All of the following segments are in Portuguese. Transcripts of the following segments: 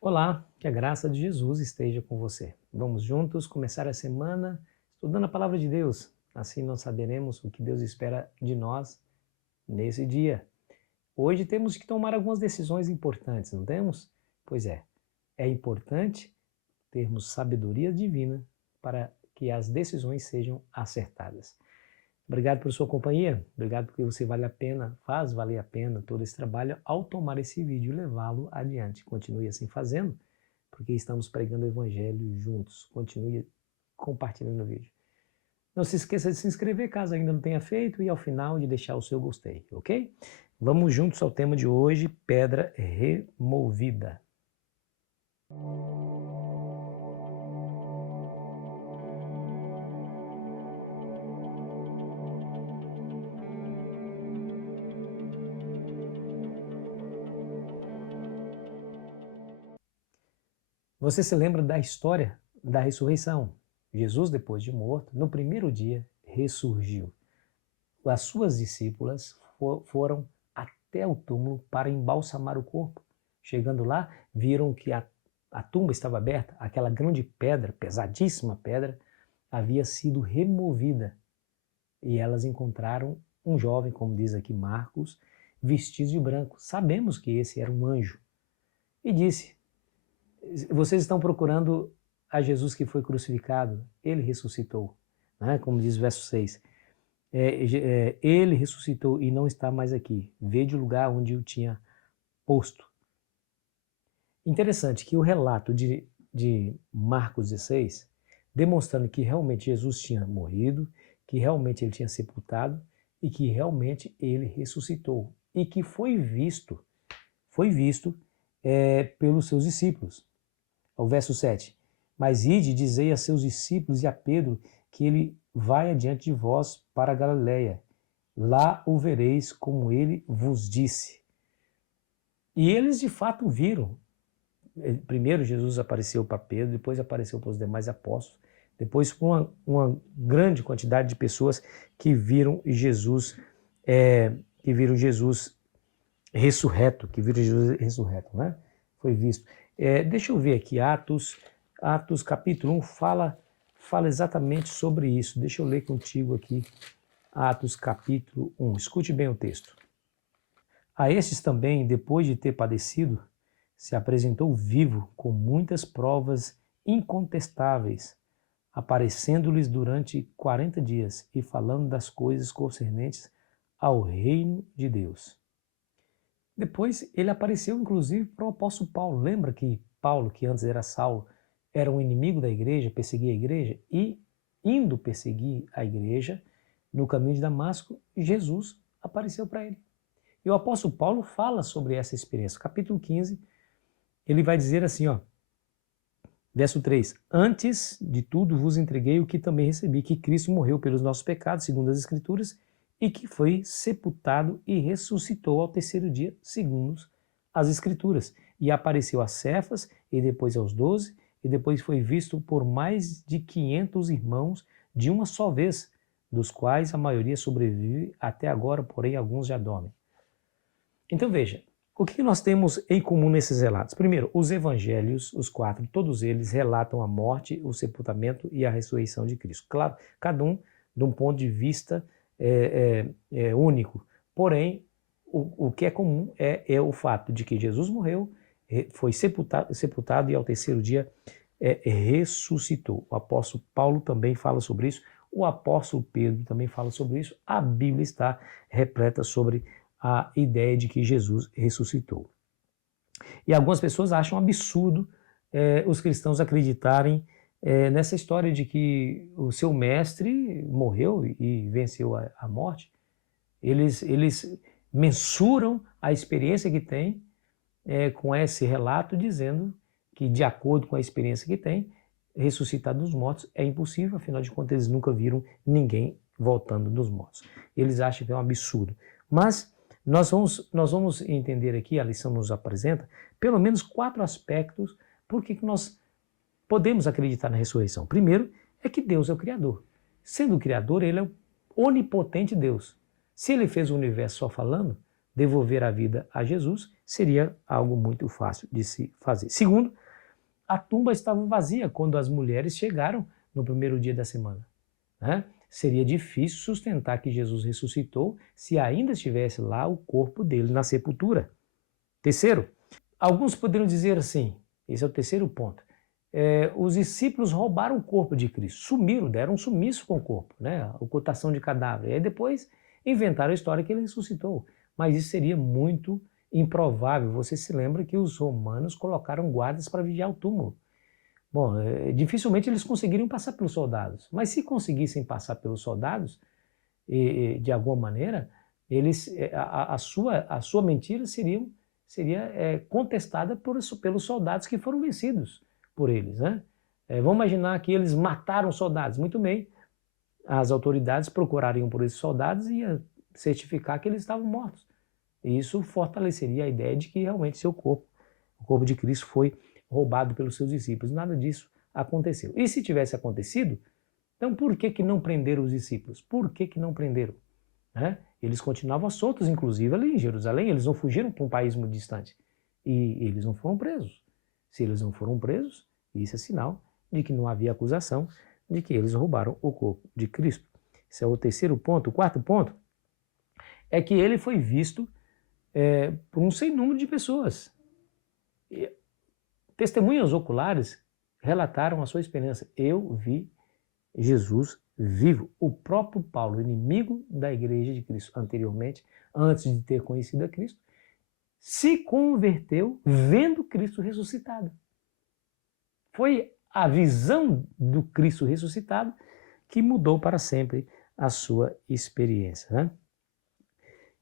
Olá, que a graça de Jesus esteja com você. Vamos juntos começar a semana estudando a palavra de Deus. Assim nós saberemos o que Deus espera de nós nesse dia. Hoje temos que tomar algumas decisões importantes, não temos? Pois é importante termos sabedoria divina para que as decisões sejam acertadas. Obrigado por sua companhia, obrigado porque você faz valer a pena todo esse trabalho ao tomar esse vídeo e levá-lo adiante. Continue assim fazendo, porque estamos pregando o Evangelho juntos. Continue compartilhando o vídeo. Não se esqueça de se inscrever caso ainda não tenha feito e ao final de deixar o seu gostei, ok? Vamos juntos ao tema de hoje, pedra removida. Você se lembra da história da ressurreição? Jesus, depois de morto, no primeiro dia, ressurgiu. As suas discípulas foram até o túmulo para embalsamar o corpo. Chegando lá, viram que a tumba estava aberta, aquela grande pedra, pesadíssima pedra, havia sido removida. E elas encontraram um jovem, como diz aqui Marcos, vestido de branco. Sabemos que esse era um anjo. E disse: vocês estão procurando a Jesus que foi crucificado, ele ressuscitou, né? Como diz o verso 6. Ele ressuscitou e não está mais aqui. Vede o lugar onde o tinha posto. Interessante que o relato de Marcos 16, demonstrando que realmente Jesus tinha morrido, que realmente ele tinha sepultado e que realmente ele ressuscitou e que foi visto pelos seus discípulos. O verso 7. Mas ide, dizei a seus discípulos e a Pedro que ele vai adiante de vós para a Galiléia. Lá o vereis como ele vos disse. E eles de fato viram. Primeiro Jesus apareceu para Pedro, depois apareceu para os demais apóstolos, depois para uma grande quantidade de pessoas que viram Jesus, ressurreto, né? Foi visto. Deixa eu ver aqui, Atos capítulo 1 fala exatamente sobre isso. Deixa eu ler contigo aqui, Atos capítulo 1. Escute bem o texto. A estes também, depois de ter padecido, se apresentou vivo com muitas provas incontestáveis, aparecendo-lhes durante 40 dias e falando das coisas concernentes ao reino de Deus. Depois ele apareceu inclusive para o apóstolo Paulo. Lembra que Paulo, que antes era Saulo, era um inimigo da igreja, perseguia a igreja? E indo perseguir a igreja, no caminho de Damasco, Jesus apareceu para ele. E o apóstolo Paulo fala sobre essa experiência. Capítulo 15, ele vai dizer assim, verso 3. Antes de tudo vos entreguei o que também recebi, que Cristo morreu pelos nossos pecados, segundo as Escrituras, e que foi sepultado e ressuscitou ao terceiro dia, segundo as Escrituras. E apareceu a Cefas, e depois aos 12, e depois foi visto por mais de 500 irmãos de uma só vez, dos quais a maioria sobrevive até agora, porém alguns já dormem. Então veja, o que nós temos em comum nesses relatos? Primeiro, os evangelhos, os 4, todos eles relatam a morte, o sepultamento e a ressurreição de Cristo. Claro, cada um de um ponto de vista único. Porém, o que é comum é o fato de que Jesus morreu, foi sepultado e ao terceiro dia ressuscitou. O apóstolo Paulo também fala sobre isso, o apóstolo Pedro também fala sobre isso. A Bíblia está repleta sobre a ideia de que Jesus ressuscitou. E algumas pessoas acham absurdo os cristãos acreditarem nessa história de que o seu mestre morreu e venceu a morte. Eles mensuram a experiência que tem com esse relato, dizendo que, de acordo com a experiência que tem, ressuscitar dos mortos é impossível, afinal de contas eles nunca viram ninguém voltando dos mortos. Eles acham que é um absurdo. Mas nós vamos entender aqui, a lição nos apresenta, pelo menos 4 aspectos por que nós podemos acreditar na ressurreição. Primeiro, é que Deus é o Criador. Sendo o Criador, ele é o onipotente Deus. Se ele fez o universo só falando, devolver a vida a Jesus, seria algo muito fácil de se fazer. Segundo, a tumba estava vazia quando as mulheres chegaram no primeiro dia da semana, né? Seria difícil sustentar que Jesus ressuscitou se ainda estivesse lá o corpo dele na sepultura. Terceiro, alguns poderiam dizer assim, esse é o terceiro ponto, os discípulos roubaram o corpo de Cristo, sumiram, deram um sumiço com o corpo, né? Ocultação de cadáver. E aí depois inventaram a história que ele ressuscitou. Mas isso seria muito improvável. Você se lembra que os romanos colocaram guardas para vigiar o túmulo. Bom, dificilmente eles conseguiriam passar pelos soldados. Mas se conseguissem passar pelos soldados, de alguma maneira, a sua mentira seria contestada pelos soldados que foram vencidos por eles, né? Vamos imaginar que eles mataram soldados. Muito bem, as autoridades procurariam por esses soldados e ia certificar que eles estavam mortos. E isso fortaleceria a ideia de que realmente o corpo de Cristo foi roubado pelos seus discípulos. Nada disso aconteceu. E se tivesse acontecido, então por que não prenderam os discípulos? Por que não prenderam? Né? Eles continuavam soltos, inclusive ali em Jerusalém, eles não fugiram para um país muito distante. E eles não foram presos. Se eles não foram presos, isso é sinal de que não havia acusação de que eles roubaram o corpo de Cristo. Esse é o terceiro ponto. O quarto ponto é que ele foi visto por um sem número de pessoas. Testemunhas oculares relataram a sua experiência. Eu vi Jesus vivo. O próprio Paulo, inimigo da igreja de Cristo anteriormente, antes de ter conhecido a Cristo, se converteu vendo Cristo ressuscitado. Foi a visão do Cristo ressuscitado que mudou para sempre a sua experiência, né?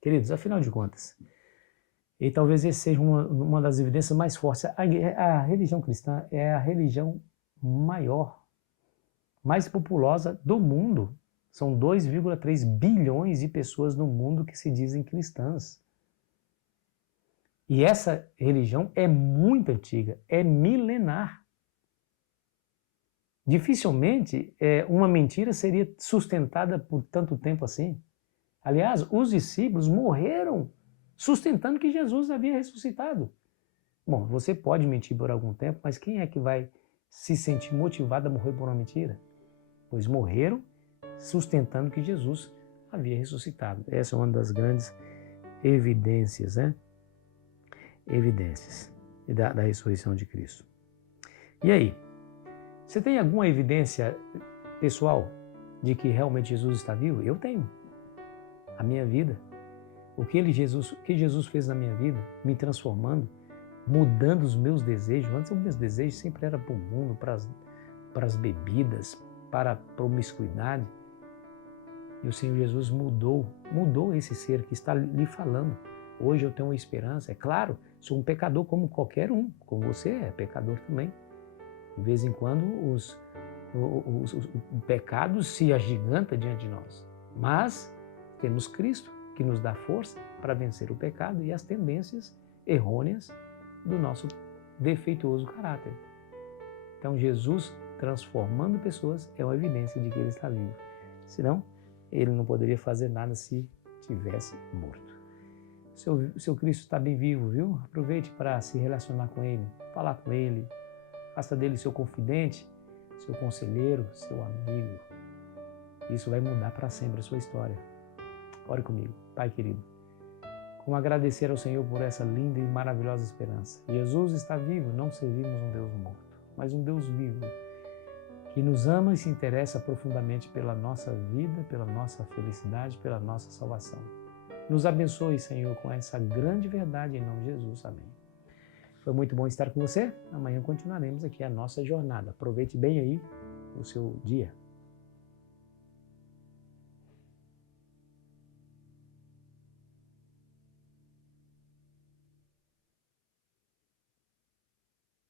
Queridos, afinal de contas, e talvez essa seja uma das evidências mais fortes, a religião cristã é a religião maior, mais populosa do mundo. São 2,3 bilhões de pessoas no mundo que se dizem cristãs. E essa religião é muito antiga, é milenar. Dificilmente uma mentira seria sustentada por tanto tempo assim. Aliás, os discípulos morreram sustentando que Jesus havia ressuscitado. Bom, você pode mentir por algum tempo, mas quem é que vai se sentir motivado a morrer por uma mentira? Pois morreram sustentando que Jesus havia ressuscitado. Essa é uma das grandes evidências, né? Evidências da ressurreição de Cristo. E aí? Você tem alguma evidência pessoal de que realmente Jesus está vivo? Eu tenho. A minha vida. O que Jesus fez na minha vida, me transformando, mudando os meus desejos. Antes, os meus desejos sempre eram para o mundo, para as bebidas, para a promiscuidade. E o Senhor Jesus mudou esse ser que está lhe falando. Hoje eu tenho uma esperança. É claro, sou um pecador como qualquer um, como você é pecador também. De vez em quando o pecado se agiganta diante de nós. Mas temos Cristo, que nos dá força para vencer o pecado e as tendências errôneas do nosso defeituoso caráter. Então Jesus transformando pessoas é uma evidência de que ele está vivo. Senão, ele não poderia fazer nada se tivesse morto. Seu Cristo está bem vivo, viu? Aproveite para se relacionar com ele, falar com ele, faça dele seu confidente, seu conselheiro, seu amigo. Isso vai mudar para sempre a sua história. Ore comigo, Pai querido. Como agradecer ao Senhor por essa linda e maravilhosa esperança. Jesus está vivo, não servimos um Deus morto, mas um Deus vivo, que nos ama e se interessa profundamente pela nossa vida, pela nossa felicidade, pela nossa salvação. Nos abençoe, Senhor, com essa grande verdade em nome de Jesus. Amém. Foi muito bom estar com você. Amanhã continuaremos aqui a nossa jornada. Aproveite bem aí o seu dia.